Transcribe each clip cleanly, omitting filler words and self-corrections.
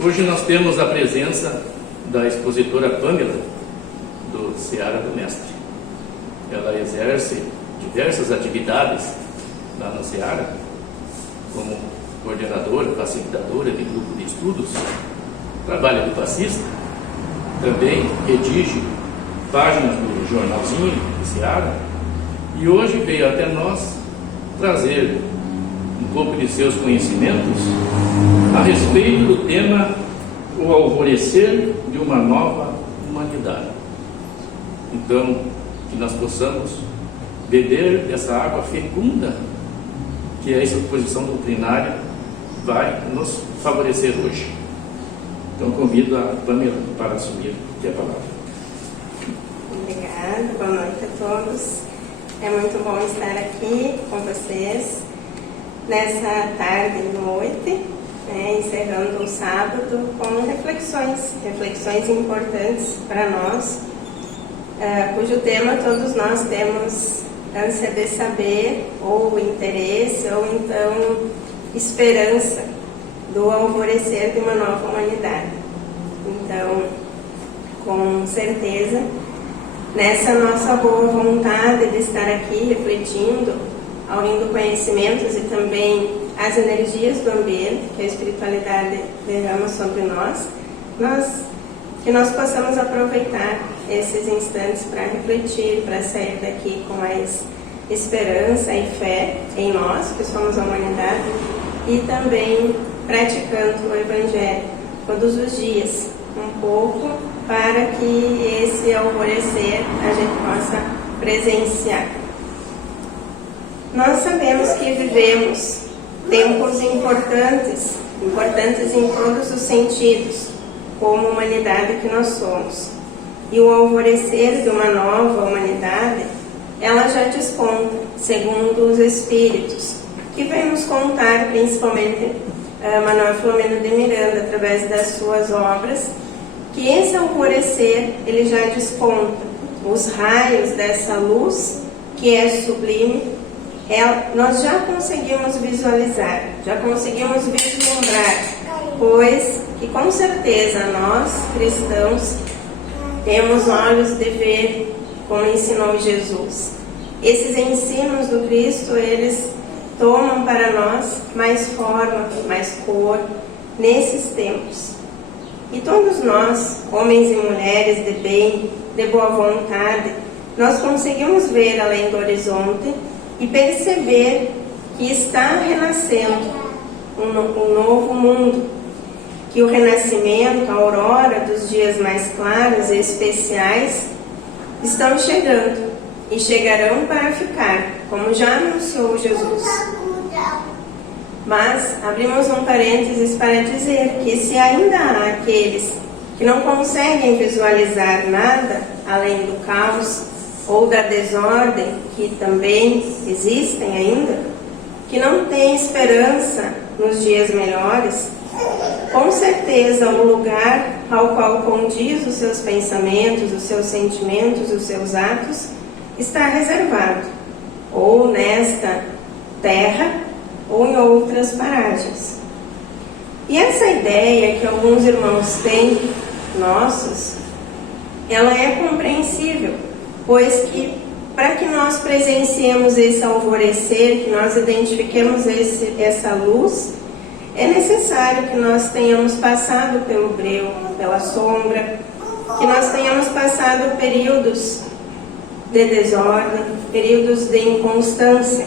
Hoje nós temos a presença da expositora Pamela, do Seara do Mestre. Ela exerce diversas atividades lá na Seara, como coordenadora, facilitadora de grupo de estudos, trabalha de passista, também redige páginas do jornalzinho do Seara, e hoje veio até nós trazer um pouco de seus conhecimentos a respeito do tema o alvorecer de uma nova humanidade. Então, que nós possamos beber dessa água fecunda que a exposição doutrinária vai nos favorecer hoje. Então, convido a Pamela para assumir a palavra. Obrigada, boa noite a todos. É muito bom estar aqui com vocês nessa tarde e noite, encerrando o sábado com reflexões importantes para nós, cujo tema todos nós temos ânsia de saber, ou interesse, ou então esperança do alvorecer de uma nova humanidade. Então, com certeza, nessa nossa boa vontade de estar aqui refletindo, aurindo conhecimentos e também as energias do ambiente que a espiritualidade derrama sobre nós, que nós possamos aproveitar esses instantes para refletir, para sair daqui com mais esperança e fé em nós, que somos a humanidade, e também praticando o Evangelho todos os dias, um pouco, para que esse alvorecer a gente possa presenciar. Nós sabemos que vivemos tempos importantes em todos os sentidos, como humanidade que nós somos. E o alvorecer de uma nova humanidade, ela já desponta, segundo os Espíritos, que vem nos contar, principalmente Manuel Filomeno de Miranda, através das suas obras, que esse alvorecer, ele já desponta. Os raios dessa luz, que é sublime, nós já conseguimos visualizar, já conseguimos vislumbrar, pois que com certeza nós, cristãos, temos olhos de ver, como ensinou Jesus. Esses ensinos do Cristo, eles tomam para nós mais forma, mais cor, nesses tempos. E todos nós, homens e mulheres de bem, de boa vontade, nós conseguimos ver além do horizonte e perceber que está renascendo um novo mundo, que o renascimento, a aurora dos dias mais claros e especiais estão chegando e chegarão para ficar, como já anunciou Jesus. Mas abrimos um parênteses para dizer que se ainda há aqueles que não conseguem visualizar nada além do caos ou da desordem, que também existem ainda, que não têm esperança nos dias melhores, com certeza o lugar ao qual condiz os seus pensamentos, os seus sentimentos, os seus atos, está reservado, ou nesta terra, ou em outras paragens. E essa ideia que alguns irmãos têm, nossos, ela é compreensível, pois que para que nós presenciemos esse alvorecer, que nós identifiquemos essa luz, é necessário que nós tenhamos passado pelo breu, pela sombra, que nós tenhamos passado períodos de desordem, períodos de inconstância,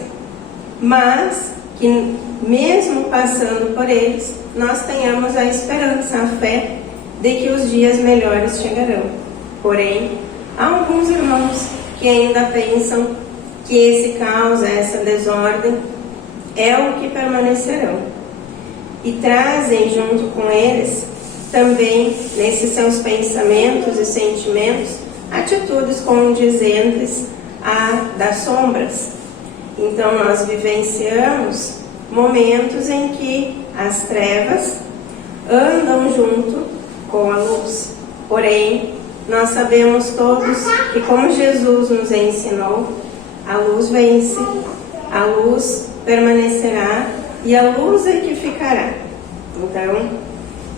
mas que mesmo passando por eles, nós tenhamos a esperança, a fé de que os dias melhores chegarão. Porém, há alguns irmãos que ainda pensam que esse caos, essa desordem, é o que permanecerão. E trazem junto com eles também, nesses seus pensamentos e sentimentos, atitudes condizentes das sombras. Então nós vivenciamos momentos em que as trevas andam junto com a luz. Porém, nós sabemos todos que, como Jesus nos ensinou, a luz vence, a luz permanecerá e a luz é que ficará. Então,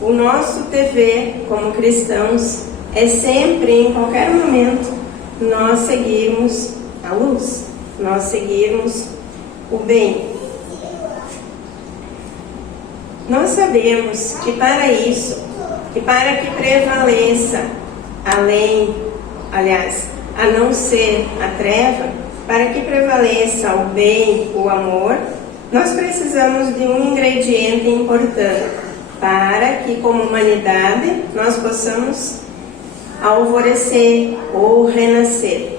o nosso dever como cristãos é sempre, em qualquer momento, nós seguirmos a luz, nós seguirmos o bem. Nós sabemos que para isso, que para que prevaleça a não ser a treva, para que prevaleça o bem, o amor, nós precisamos de um ingrediente importante para que, como humanidade, nós possamos alvorecer ou renascer.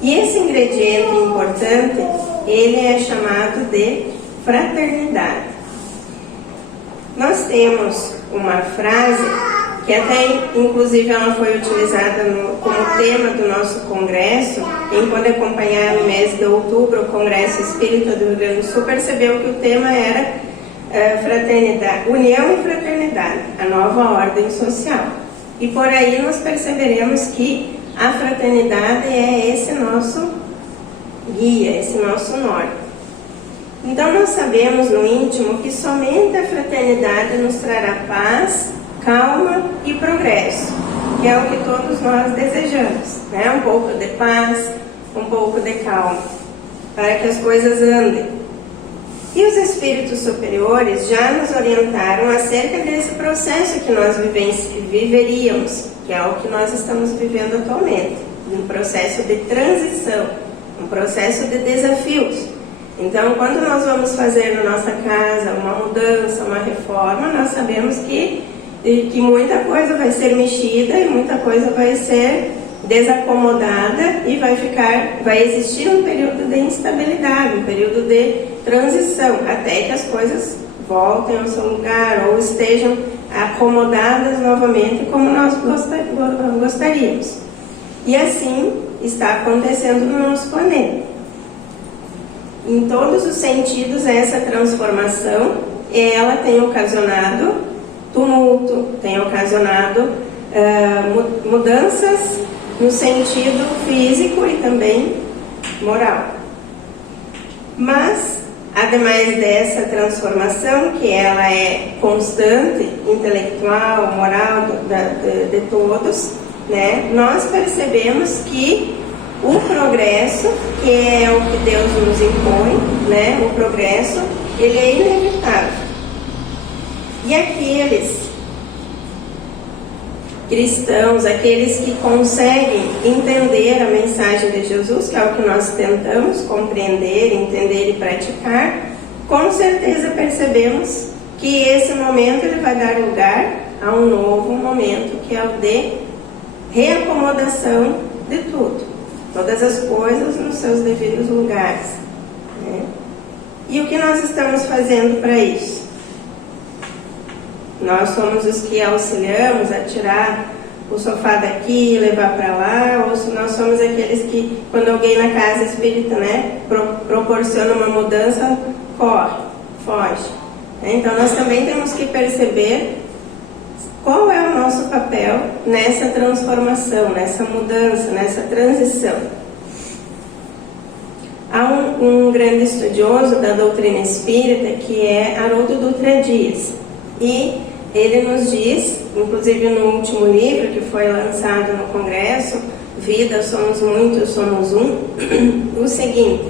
E esse ingrediente importante, ele é chamado de fraternidade. Nós temos uma frase que até, inclusive, ela foi utilizada como tema do nosso congresso. Quem pode acompanhar no mês de outubro o Congresso Espírita do Rio Grande do Sul percebeu que o tema era fraternidade, união e fraternidade, a nova ordem social. E por aí nós perceberemos que a fraternidade é esse nosso guia, esse nosso norte. Então nós sabemos no íntimo que somente a fraternidade nos trará paz, calma e progresso, que é o que todos nós desejamos, né? Um pouco de paz, um pouco de calma, para que as coisas andem. E os espíritos superiores já nos orientaram acerca desse processo que nós viveríamos, que é o que nós estamos vivendo atualmente, um processo de transição, um processo de desafios. Então, quando nós vamos fazer na nossa casa uma mudança, uma reforma, nós sabemos que muita coisa vai ser mexida e muita coisa vai ser desacomodada e vai existir um período de instabilidade, um período de transição, até que as coisas voltem ao seu lugar ou estejam acomodadas novamente como nós gostaríamos. E assim está acontecendo no nosso planeta. Em todos os sentidos, essa transformação, ela tem ocasionado tumulto, tem ocasionado mudanças no sentido físico e também moral. Mas, ademais dessa transformação, que ela é constante, intelectual, moral, de todos, né, nós percebemos que o progresso, que é o que Deus nos impõe, né, o progresso, ele é inevitável. E aqueles cristãos, aqueles que conseguem entender a mensagem de Jesus, que é o que nós tentamos compreender, entender e praticar, com certeza percebemos que esse momento ele vai dar lugar a um novo momento, que é o de reacomodação de tudo, todas as coisas nos seus devidos lugares, né? E o que nós estamos fazendo para isso? Nós somos os que auxiliamos a tirar o sofá daqui e levar para lá, ou se nós somos aqueles que, quando alguém na casa espírita, né, proporciona uma mudança, corre, foge. Então nós também temos que perceber qual é o nosso papel nessa transformação, nessa mudança, nessa transição. Há um grande estudioso da doutrina espírita que é Haroldo Dutra Dias, e ele nos diz, inclusive no último livro que foi lançado no Congresso, Vida, Somos Muitos, Somos Um, o seguinte,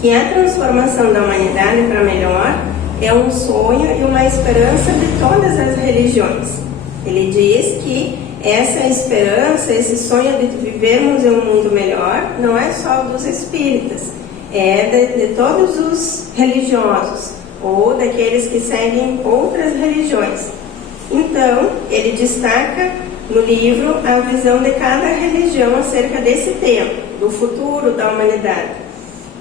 que a transformação da humanidade para melhor é um sonho e uma esperança de todas as religiões. Ele diz que essa esperança, esse sonho de vivermos em um mundo melhor, não é só dos espíritas, é de todos os religiosos, ou daqueles que seguem outras religiões. Então, ele destaca no livro a visão de cada religião acerca desse tema, do futuro da humanidade.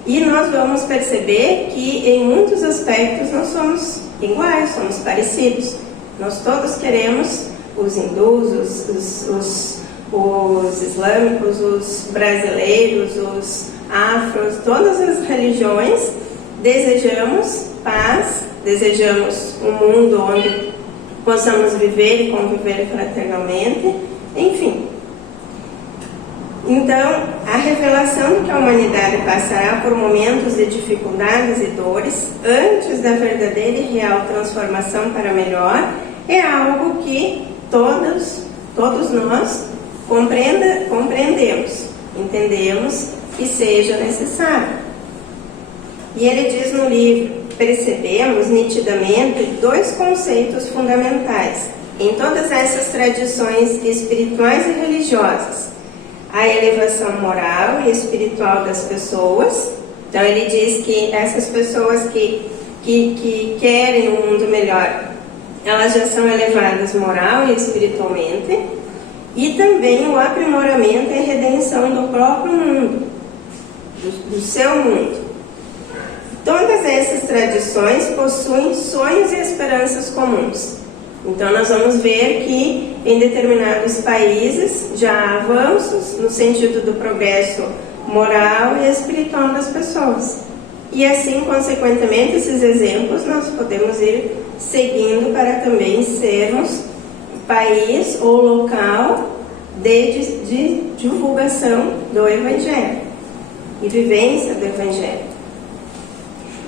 E nós vamos perceber que, em muitos aspectos, nós somos iguais, somos parecidos. Nós todos queremos, os hindus, os islâmicos, os brasileiros, os afros, todas as religiões, desejamos paz, desejamos um mundo onde possamos viver e conviver fraternalmente, enfim. Então, a revelação de que a humanidade passará por momentos de dificuldades e dores antes da verdadeira e real transformação para melhor é algo que todos nós compreendemos, entendemos que seja necessário. E ele diz no livro: percebemos nitidamente dois conceitos fundamentais em todas essas tradições espirituais e religiosas: a elevação moral e espiritual das pessoas. Então ele diz que essas pessoas que querem um mundo melhor, elas já são elevadas moral e espiritualmente, e também o aprimoramento e redenção do próprio mundo, do seu mundo. Todas essas tradições possuem sonhos e esperanças comuns. Então nós vamos ver que em determinados países já há avanços no sentido do progresso moral e espiritual das pessoas. E assim, consequentemente, esses exemplos nós podemos ir seguindo para também sermos país ou local de divulgação do Evangelho e vivência do Evangelho.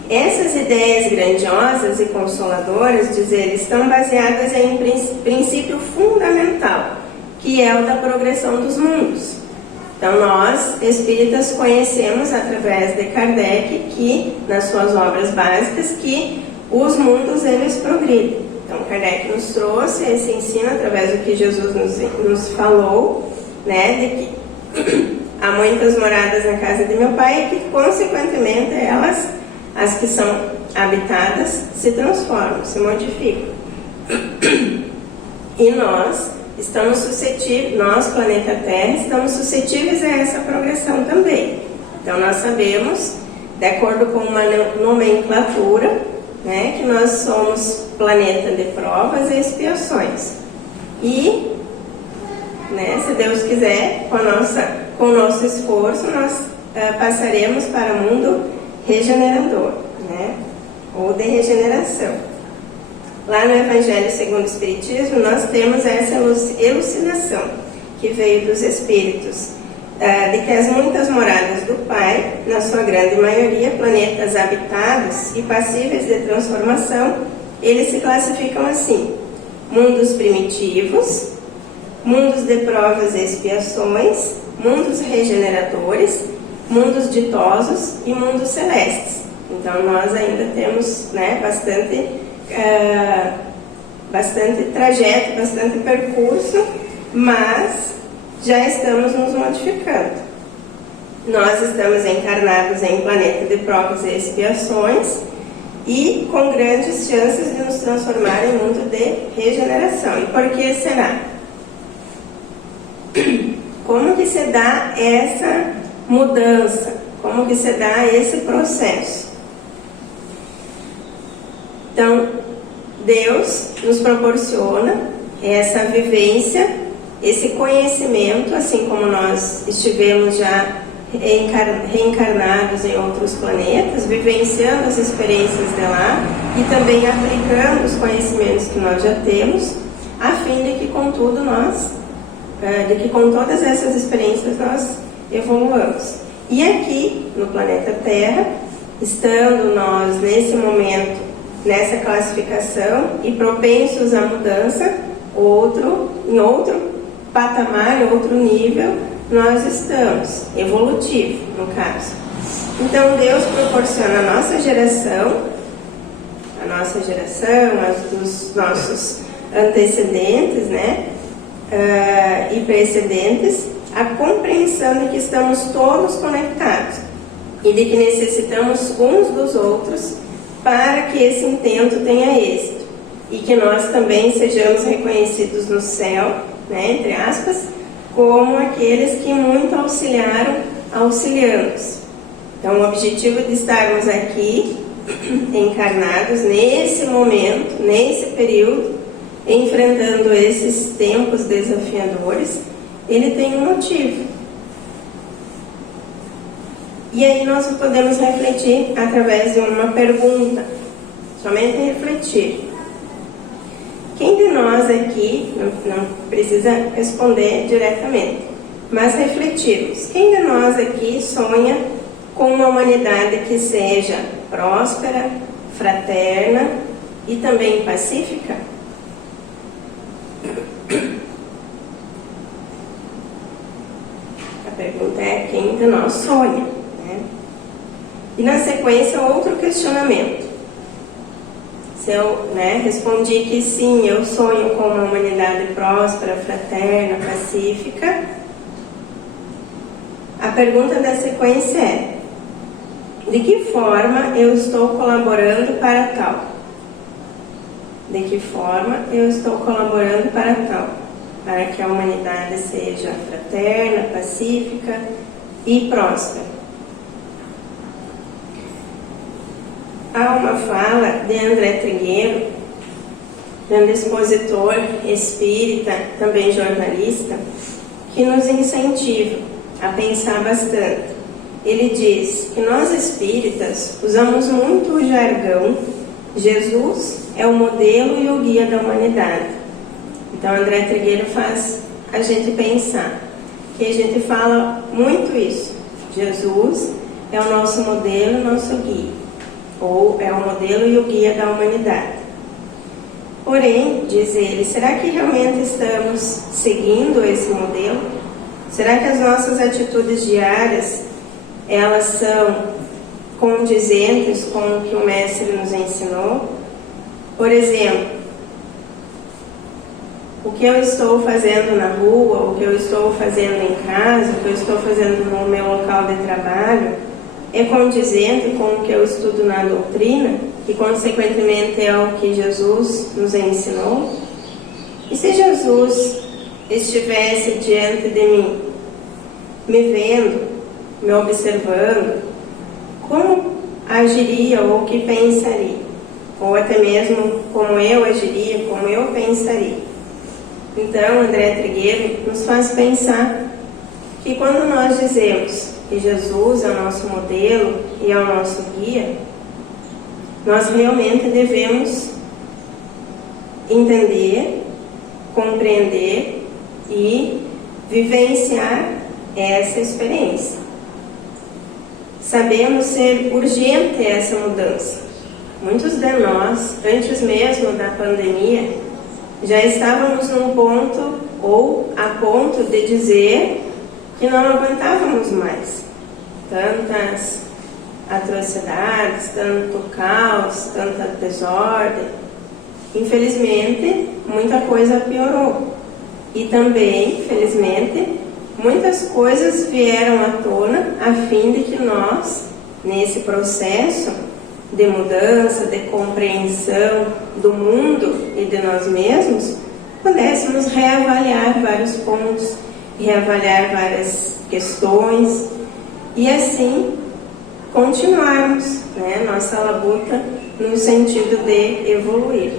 Essas ideias grandiosas e consoladoras, diz ele, estão baseadas em um princípio fundamental, que é o da progressão dos mundos. Então nós, espíritas, conhecemos através de Kardec, que nas suas obras básicas, que os mundos eles progridem. Então Kardec nos trouxe esse ensino através do que Jesus nos falou, né, de que há muitas moradas na casa de meu Pai e que, consequentemente, elas, as que são habitadas, se transformam, se modificam. E nós estamos suscetíveis, nós, planeta Terra, estamos suscetíveis a essa progressão também. Então nós sabemos, de acordo com uma nomenclatura, né, que nós somos planeta de provas e expiações. E, né, se Deus quiser, com o nosso esforço, nós passaremos para o mundo regenerador, né? Ou de regeneração. Lá no Evangelho segundo o Espiritismo, nós temos essa elucidação que veio dos Espíritos, de que as muitas moradas do Pai, na sua grande maioria, planetas habitados e passíveis de transformação, eles se classificam assim: mundos primitivos, mundos de provas e expiações, mundos regeneradores, mundos ditosos e mundos celestes. Então nós ainda temos, né, bastante trajeto, bastante percurso, mas já estamos nos modificando. Nós estamos encarnados em planeta de provas e expiações e com grandes chances de nos transformar em mundo de regeneração. E por que será? Como que se dá essa mudança? Como que se dá esse processo? Então, Deus nos proporciona essa vivência, esse conhecimento, assim como nós estivemos já reencarnados em outros planetas, vivenciando as experiências de lá e também aplicando os conhecimentos que nós já temos, a fim de que com todas essas experiências nós evoluamos. E aqui, no planeta Terra, estando nós nesse momento, nessa classificação e propensos à mudança, em outro patamar, em outro nível, nós estamos, evolutivo, no caso. Então, Deus proporciona a nossa geração, dos nossos antecedentes, né, e precedentes, a compreensão de que estamos todos conectados e de que necessitamos uns dos outros para que esse intento tenha êxito e que nós também sejamos reconhecidos no céu, né, entre aspas, como aqueles que muito auxiliaram, auxiliando-os. Então, o objetivo de estarmos aqui encarnados nesse momento, nesse período, enfrentando esses tempos desafiadores, ele tem um motivo. E aí nós podemos refletir através de uma pergunta, somente refletir. Quem de nós aqui, não precisa responder diretamente, mas refletirmos, quem de nós aqui sonha com uma humanidade que seja próspera, fraterna e também pacífica? A pergunta é: quem de nós sonha? Né? E na sequência, outro questionamento. Se eu respondi que sim, eu sonho com uma humanidade próspera, fraterna, pacífica, a pergunta da sequência é: de que forma eu estou colaborando para tal? De que forma eu estou colaborando para tal? Para que a humanidade seja fraterna, pacífica e próspera. Há uma fala de André Trigueiro, grande expositor espírita, também jornalista, que nos incentiva a pensar bastante. Ele diz que nós espíritas usamos muito o jargão Jesus é o modelo e o guia da humanidade. Então André Trigueiro faz a gente pensar que a gente fala muito isso. Jesus é o nosso modelo, nosso guia, ou é o modelo e o guia da humanidade. Porém, diz ele, será que realmente estamos seguindo esse modelo? Será que as nossas atitudes diárias, elas são condizentes com o que o Mestre nos ensinou? Por exemplo, o que eu estou fazendo na rua, o que eu estou fazendo em casa, o que eu estou fazendo no meu local de trabalho, é condizente com o que eu estudo na doutrina e, consequentemente, é o que Jesus nos ensinou? E se Jesus estivesse diante de mim, me vendo, me observando, como agiria ou o que pensaria? Ou até mesmo como eu agiria, como eu pensaria? Então, André Trigueiro nos faz pensar que quando nós dizemos que Jesus é o nosso modelo e é o nosso guia, nós realmente devemos entender, compreender e vivenciar essa experiência. Sabemos ser urgente essa mudança. Muitos de nós, antes mesmo da pandemia, já estávamos num ponto ou a ponto de dizer que não aguentávamos mais tantas atrocidades, tanto caos, tanta desordem. Infelizmente, muita coisa piorou. E também, felizmente, muitas coisas vieram à tona a fim de que nós, nesse processo de mudança, de compreensão do mundo e de nós mesmos, pudéssemos reavaliar vários pontos, reavaliar várias questões e assim continuarmos nossa labuta no sentido de evoluir.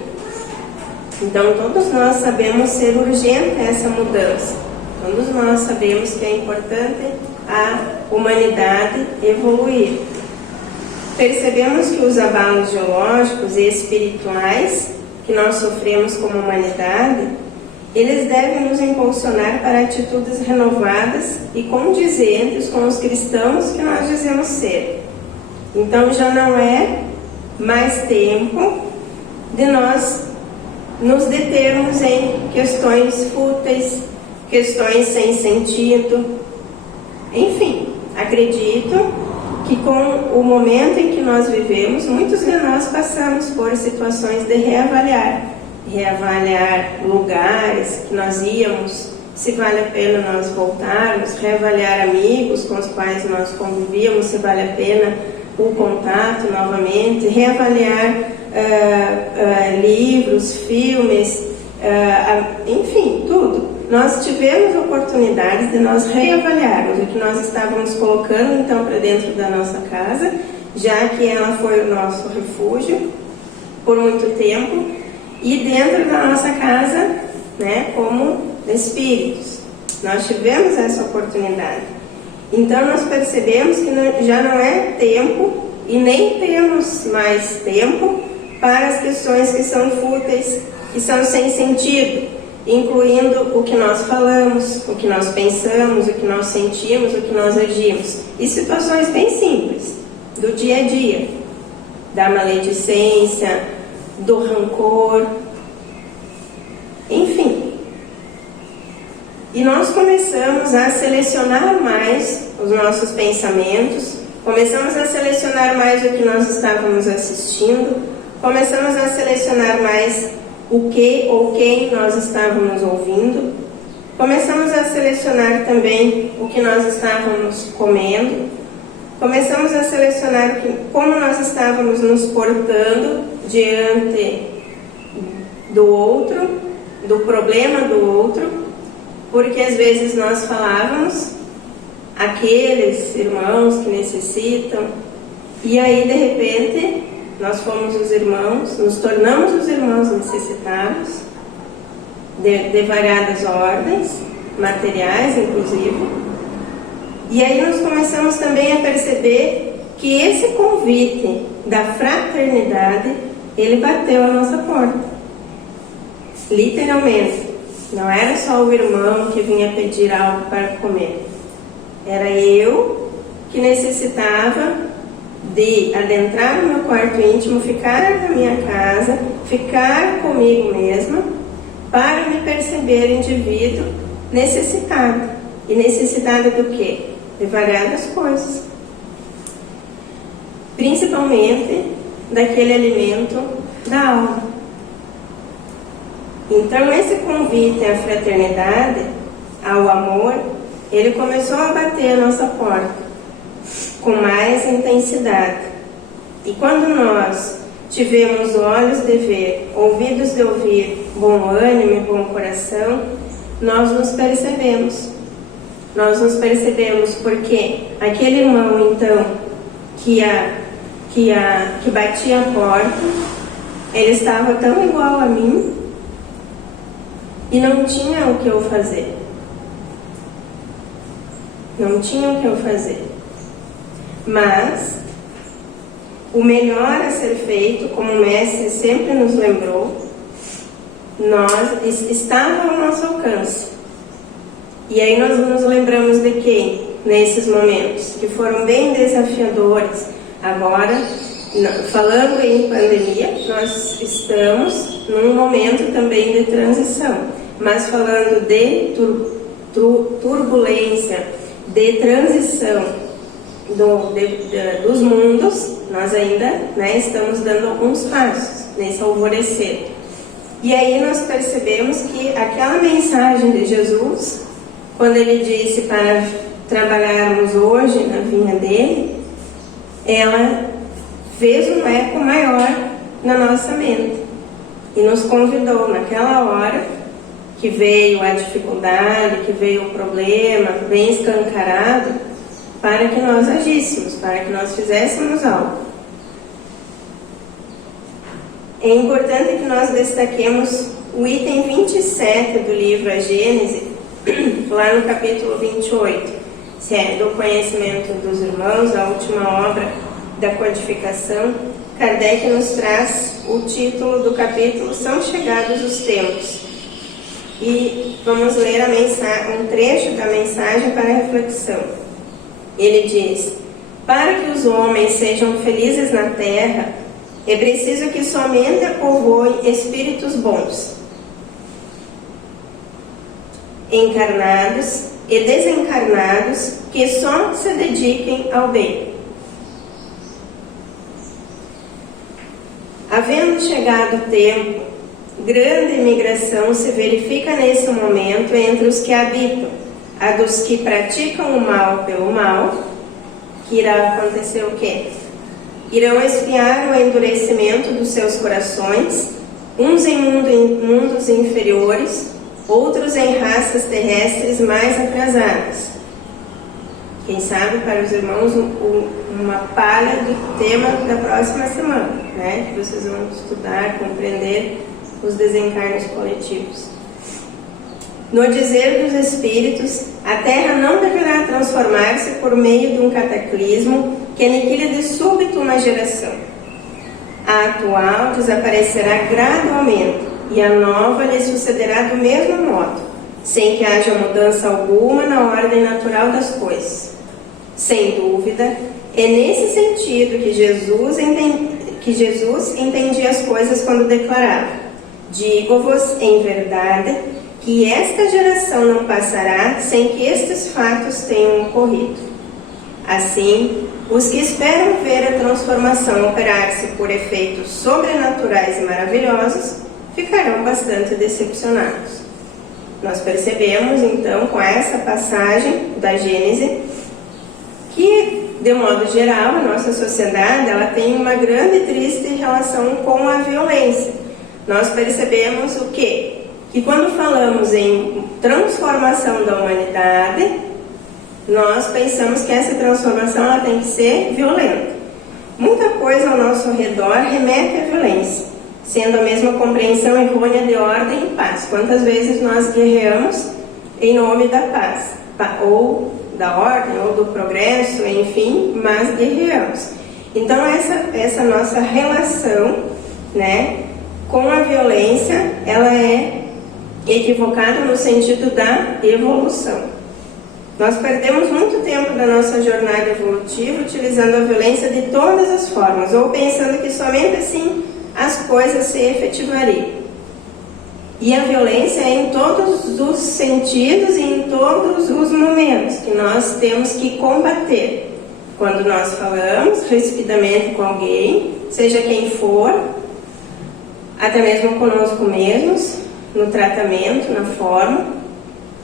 Então todos nós sabemos ser urgente essa mudança, todos nós sabemos que é importante a humanidade evoluir. Percebemos que os abalos geológicos e espirituais que nós sofremos como humanidade, eles devem nos impulsionar para atitudes renovadas e condizentes com os cristãos que nós dizemos ser. Então já não é mais tempo de nós nos determos em questões fúteis, questões sem sentido. Enfim, acredito que com o momento em que nós vivemos, muitos de nós passamos por situações de reavaliar lugares que nós íamos, se vale a pena nós voltarmos, reavaliar amigos com os quais nós convivíamos, se vale a pena o contato novamente, reavaliar livros, filmes, enfim, tudo. Nós tivemos oportunidades de nós reavaliarmos o que nós estávamos colocando então para dentro da nossa casa, já que ela foi o nosso refúgio por muito tempo, e dentro da nossa casa, como espíritos. Nós tivemos essa oportunidade. Então nós percebemos que já não é tempo e nem temos mais tempo para as questões que são fúteis, que são sem sentido, incluindo o que nós falamos, o que nós pensamos, o que nós sentimos, o que nós agimos. E situações bem simples, do dia a dia, da maledicência, do rancor, enfim, E nós começamos a selecionar mais os nossos pensamentos, começamos a selecionar mais o que nós estávamos assistindo, começamos a selecionar mais o que ou quem nós estávamos ouvindo, começamos a selecionar também o que nós estávamos comendo, começamos a selecionar como nós estávamos nos portando diante do outro, do problema do outro, porque às vezes nós falávamos aqueles irmãos que necessitam, e aí de repente nós fomos os irmãos, nos tornamos os irmãos necessitados de variadas ordens, materiais inclusive, e aí nós começamos também a perceber que esse convite da fraternidade, ele bateu à nossa porta, literalmente. Não era só o irmão que vinha pedir algo para comer. Era eu que necessitava de adentrar no meu quarto íntimo, ficar na minha casa, ficar comigo mesma, para me perceber indivíduo necessitado. E necessitada do quê? De variadas coisas. Principalmente daquele alimento da alma. Então esse convite à fraternidade, ao amor, ele começou a bater a nossa porta com mais intensidade. E quando nós tivemos olhos de ver, ouvidos de ouvir, bom ânimo e bom coração, nós nos percebemos. Nós nos percebemos porque aquele irmão então que batia a porta, ele estava tão igual a mim, e não tinha o que eu fazer. Não tinha o que eu fazer. Mas o melhor a ser feito, como o Mestre sempre nos lembrou, estava ao nosso alcance. E aí nós nos lembramos de quem? Nesses momentos, que foram bem desafiadores. Agora, falando em pandemia, nós estamos num momento também de transição. Mas falando de turbulência, de transição dos mundos, nós ainda estamos dando alguns passos nesse alvorecer. E aí nós percebemos que aquela mensagem de Jesus, quando ele disse para trabalharmos hoje na vinha dele, ela fez um eco maior na nossa mente e nos convidou naquela hora que veio a dificuldade, que veio o problema, bem escancarado, para que nós agíssemos, para que nós fizéssemos algo. É importante que nós destaquemos o item 27 do livro A Gênese, lá no capítulo 28, se é do conhecimento dos irmãos, a última obra da codificação. Kardec nos traz o título do capítulo São Chegados os Tempos. E vamos ler um trecho da mensagem para reflexão. Ele diz: para que os homens sejam felizes na terra, é preciso que somente a povoem espíritos bons, encarnados e desencarnados, que só se dediquem ao bem. Havendo chegado o tempo, grande imigração se verifica nesse momento entre os que habitam, a dos que praticam o mal pelo mal, que irá acontecer o quê? Irão espiar o endurecimento dos seus corações, uns em mundos inferiores, outros em raças terrestres mais atrasadas. Quem sabe para os irmãos uma palha do tema da próxima semana, né? Que vocês vão estudar, compreender os desencarnos coletivos. No dizer dos Espíritos, a Terra não deverá transformar-se por meio de um cataclismo que aniquile de súbito uma geração. A atual desaparecerá gradualmente e a nova lhe sucederá do mesmo modo, sem que haja mudança alguma na ordem natural das coisas. Sem dúvida, é nesse sentido que Jesus entendia as coisas quando declarava: digo-vos em verdade que esta geração não passará sem que estes fatos tenham ocorrido. Assim, os que esperam ver a transformação operar-se por efeitos sobrenaturais e maravilhosos ficarão bastante decepcionados. Nós percebemos, então, com essa passagem da Gênese, que, de modo geral, a nossa sociedade ela tem uma grande e triste relação com a violência. Nós percebemos o quê? Que quando falamos em transformação da humanidade, nós pensamos que essa transformação ela tem que ser violenta. Muita coisa ao nosso redor remete à violência, sendo a mesma compreensão errônea de ordem e paz. Quantas vezes nós guerreamos em nome da paz, ou da ordem, ou do progresso, enfim, mas guerreamos. Então essa nossa relação, né, com a violência, ela é equivocada no sentido da evolução. Nós perdemos muito tempo da nossa jornada evolutiva utilizando a violência de todas as formas, ou pensando que somente assim as coisas se efetivariam. E a violência é em todos os sentidos e em todos os momentos que nós temos que combater. Quando nós falamos rispidamente com alguém, seja quem for, até mesmo conosco mesmos, no tratamento, na forma,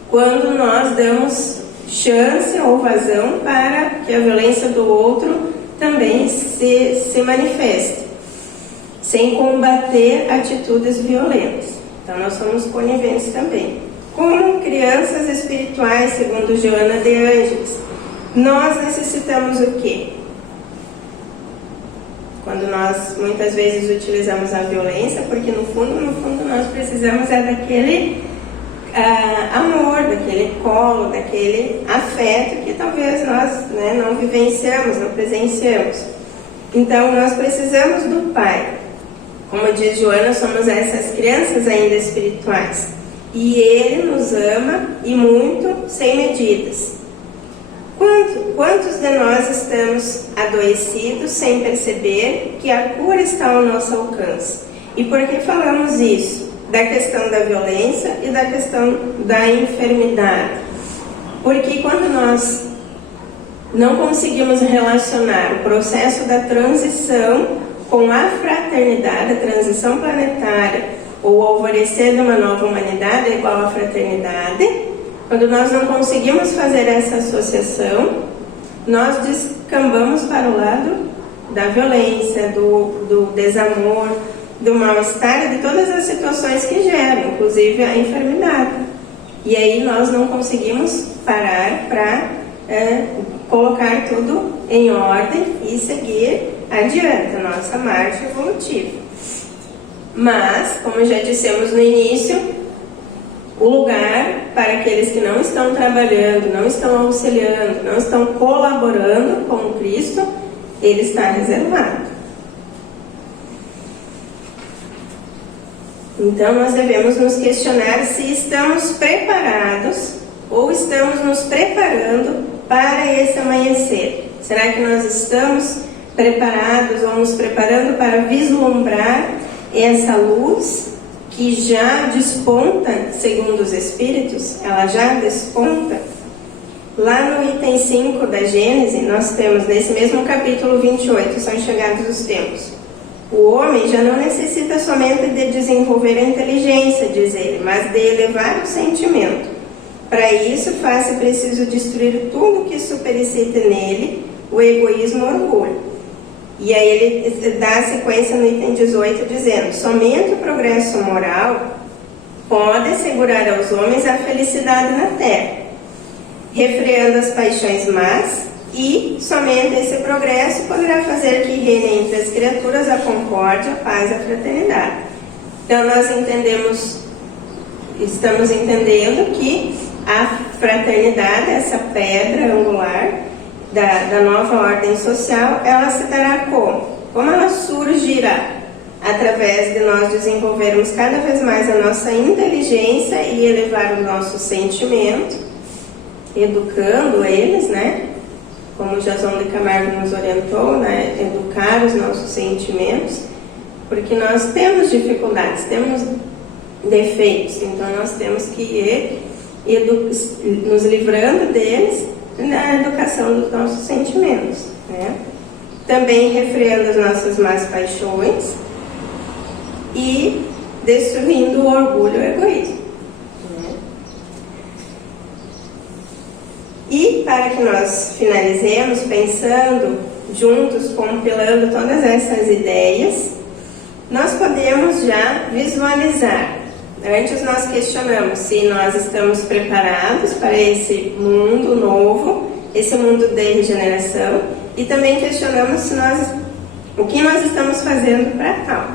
quando nós damos chance ou vazão para que a violência do outro também se manifeste, sem combater atitudes violentas. Então nós somos coniventes também. Como crianças espirituais, segundo Joana de Ângeles, nós necessitamos o quê? Quando nós muitas vezes utilizamos a violência, porque no fundo nós precisamos daquele amor, daquele colo, daquele afeto que talvez nós não vivenciamos, não presenciamos. Então nós precisamos do Pai. Como diz Joana, somos essas crianças ainda espirituais. E Ele nos ama e muito, sem medidas. Quantos de nós estamos adoecidos sem perceber que a cura está ao nosso alcance? E por que falamos isso? Da questão da violência e da questão da enfermidade. Porque quando nós não conseguimos relacionar o processo da transição com a fraternidade, a transição planetária, ou o alvorecer de uma nova humanidade é igual à fraternidade, quando nós não conseguimos fazer essa associação, nós descambamos para o lado da violência, do desamor, do mal-estar e de todas as situações que geram, inclusive a enfermidade. E aí nós não conseguimos parar para colocar tudo em ordem e seguir adiante a nossa marcha evolutiva. Mas, como já dissemos no início, o lugar para aqueles que não estão trabalhando, não estão auxiliando, não estão colaborando com o Cristo, ele está reservado. Então nós devemos nos questionar se estamos preparados ou estamos nos preparando para esse amanhecer. Será que nós estamos preparados ou nos preparando para vislumbrar essa luz que já desponta, segundo os Espíritos? Ela já desponta. Lá no item 5 da Gênese, nós temos, nesse mesmo capítulo 28, são chegados os tempos. O homem já não necessita somente de desenvolver a inteligência, diz ele, mas de elevar o sentimento. Para isso, faz-se preciso destruir tudo que supericite nele o egoísmo e o orgulho. E aí ele dá a sequência no item 18, dizendo: somente o progresso moral pode assegurar aos homens a felicidade na terra, refreando as paixões más, e somente esse progresso poderá fazer que reine entre as criaturas a concórdia, a paz e a fraternidade. Então nós estamos entendendo que a fraternidade, essa pedra angular da nova ordem social, ela se dará como? Como ela surgirá? Através de nós desenvolvermos cada vez mais a nossa inteligência e elevar o nosso sentimento, educando eles, como Jason de Camargo nos orientou, educar os nossos sentimentos, porque nós temos dificuldades, temos defeitos. Então nós temos que ir nos livrando deles na educação dos nossos sentimentos, né? Também refreando as nossas más paixões e destruindo o orgulho e o egoísmo, né? E para que nós finalizemos pensando juntos, compilando todas essas ideias, nós podemos já visualizar. Antes nós questionamos se nós estamos preparados para esse mundo novo, esse mundo de regeneração, e também questionamos se o que nós estamos fazendo para tal,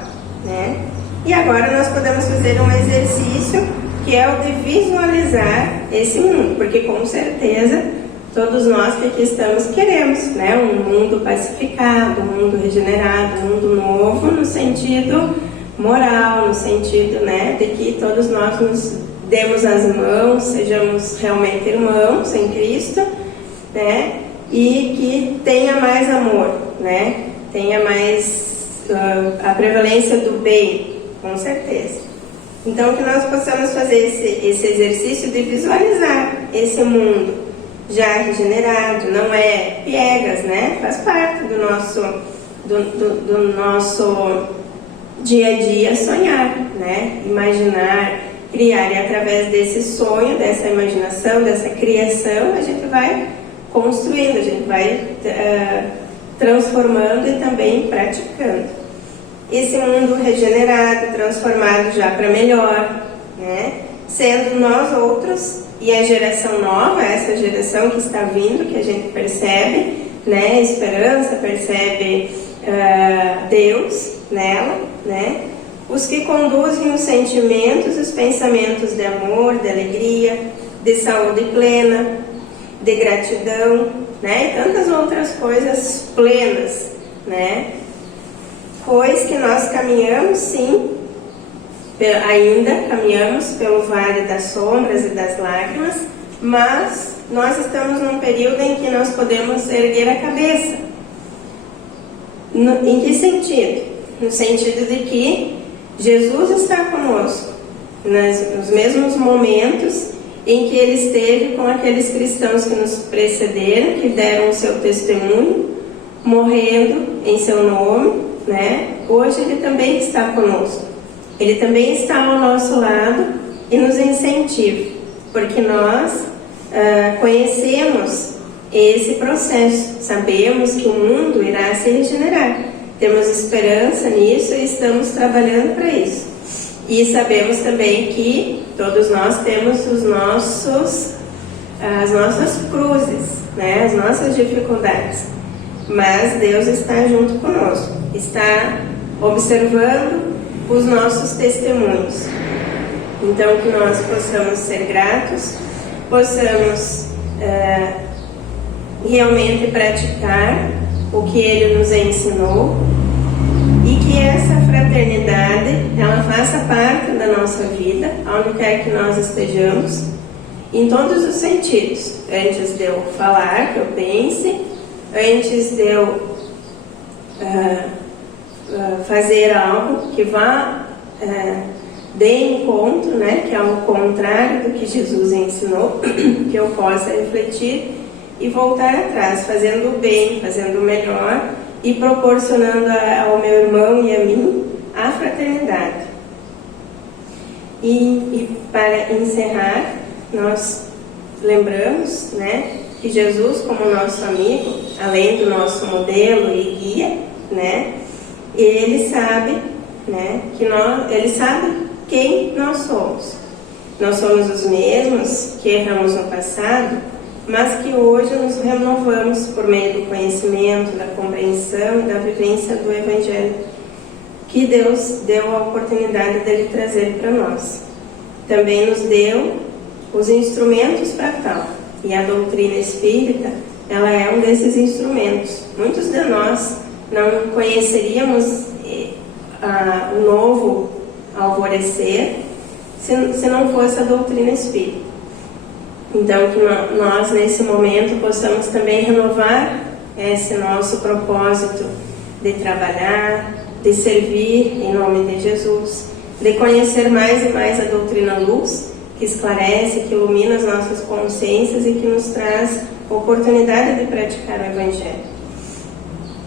né? E agora nós podemos fazer um exercício que é o de visualizar esse mundo, porque com certeza todos nós que aqui estamos queremos, né? Um mundo pacificado, um mundo regenerado, um mundo novo no sentido moral, no sentido, né, de que todos nós nos demos as mãos, sejamos realmente irmãos em Cristo, né? E que tenha mais amor, né? Tenha mais a prevalência do bem, com certeza. Então que nós possamos fazer esse exercício de visualizar esse mundo já regenerado, não é piegas, né? Faz parte do nosso dia a dia sonhar, né? Imaginar, criar, e através desse sonho, dessa imaginação, dessa criação, a gente vai construindo, a gente vai transformando e também praticando. Esse mundo regenerado, transformado já para melhor, né? Sendo nós outros e a geração nova, essa geração que está vindo, que a gente percebe, né? Esperança, percebe Deus nela, né? Os que conduzem os sentimentos, os pensamentos de amor, de alegria, de saúde plena, de gratidão, né? E tantas outras coisas plenas, né? Pois que nós caminhamos, sim, ainda caminhamos pelo vale das sombras e das lágrimas, mas nós estamos num período em que nós podemos erguer a cabeça. Em que sentido? No sentido de que Jesus está conosco, nos mesmos momentos em que Ele esteve com aqueles cristãos que nos precederam, que deram o seu testemunho, morrendo em seu nome, né? Hoje Ele também está conosco. Ele também está ao nosso lado e nos incentiva, porque nós conhecemos esse processo, sabemos que o mundo irá se regenerar, temos esperança nisso e estamos trabalhando para isso. E sabemos também que todos nós temos as nossas cruzes, né? As nossas dificuldades, mas Deus está junto conosco, está observando os nossos testemunhos. Então que nós possamos ser gratos, possamos realmente praticar o que Ele nos ensinou, e que essa fraternidade ela faça parte da nossa vida, onde quer que nós estejamos, em todos os sentidos. Antes de eu falar, que eu pense, antes de eu fazer algo que vá de encontro, né, que é o contrário do que Jesus ensinou, que eu possa refletir e voltar atrás, fazendo o bem, fazendo o melhor e proporcionando ao meu irmão e a mim a fraternidade. E para encerrar, nós lembramos, né, que Jesus, como nosso amigo, além do nosso modelo e guia, né, Ele sabe, né, Ele sabe quem nós somos. Nós somos os mesmos que erramos no passado, mas que hoje nos renovamos por meio do conhecimento, da compreensão e da vivência do Evangelho, que Deus deu a oportunidade dele trazer para nós. Também nos deu os instrumentos para tal, e a doutrina espírita, ela é um desses instrumentos. Muitos de nós não conheceríamos o novo alvorecer se não fosse a doutrina espírita. Então que nós nesse momento possamos também renovar esse nosso propósito de trabalhar, de servir em nome de Jesus, de conhecer mais e mais a doutrina luz, que esclarece, que ilumina as nossas consciências e que nos traz oportunidade de praticar o Evangelho.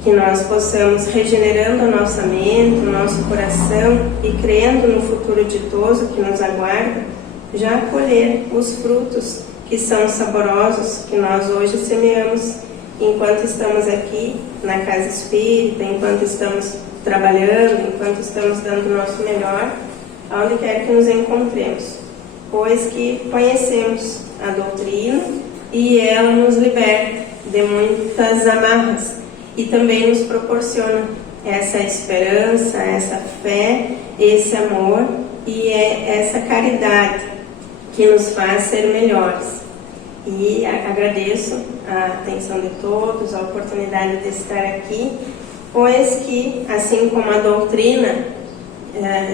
Que nós possamos, regenerando a nossa mente, o nosso coração e crendo no futuro ditoso que nos aguarda, já colher os frutos que são saborosos, que nós hoje semeamos enquanto estamos aqui na Casa Espírita, enquanto estamos trabalhando, enquanto estamos dando o nosso melhor, aonde quer que nos encontremos, pois que conhecemos a doutrina e ela nos liberta de muitas amarras e também nos proporciona essa esperança, essa fé, esse amor e essa caridade que nos faz ser melhores. E agradeço a atenção de todos, a oportunidade de estar aqui, pois que, assim como a doutrina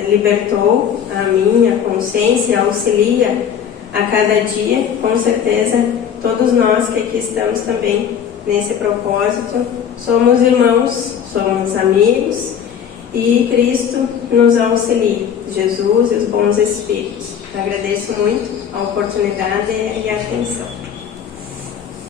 libertou a minha consciência e auxilia a cada dia, com certeza todos nós que aqui estamos também nesse propósito, somos irmãos, somos amigos e Cristo nos auxilia, Jesus e os bons Espíritos. Agradeço muito a oportunidade e a atenção.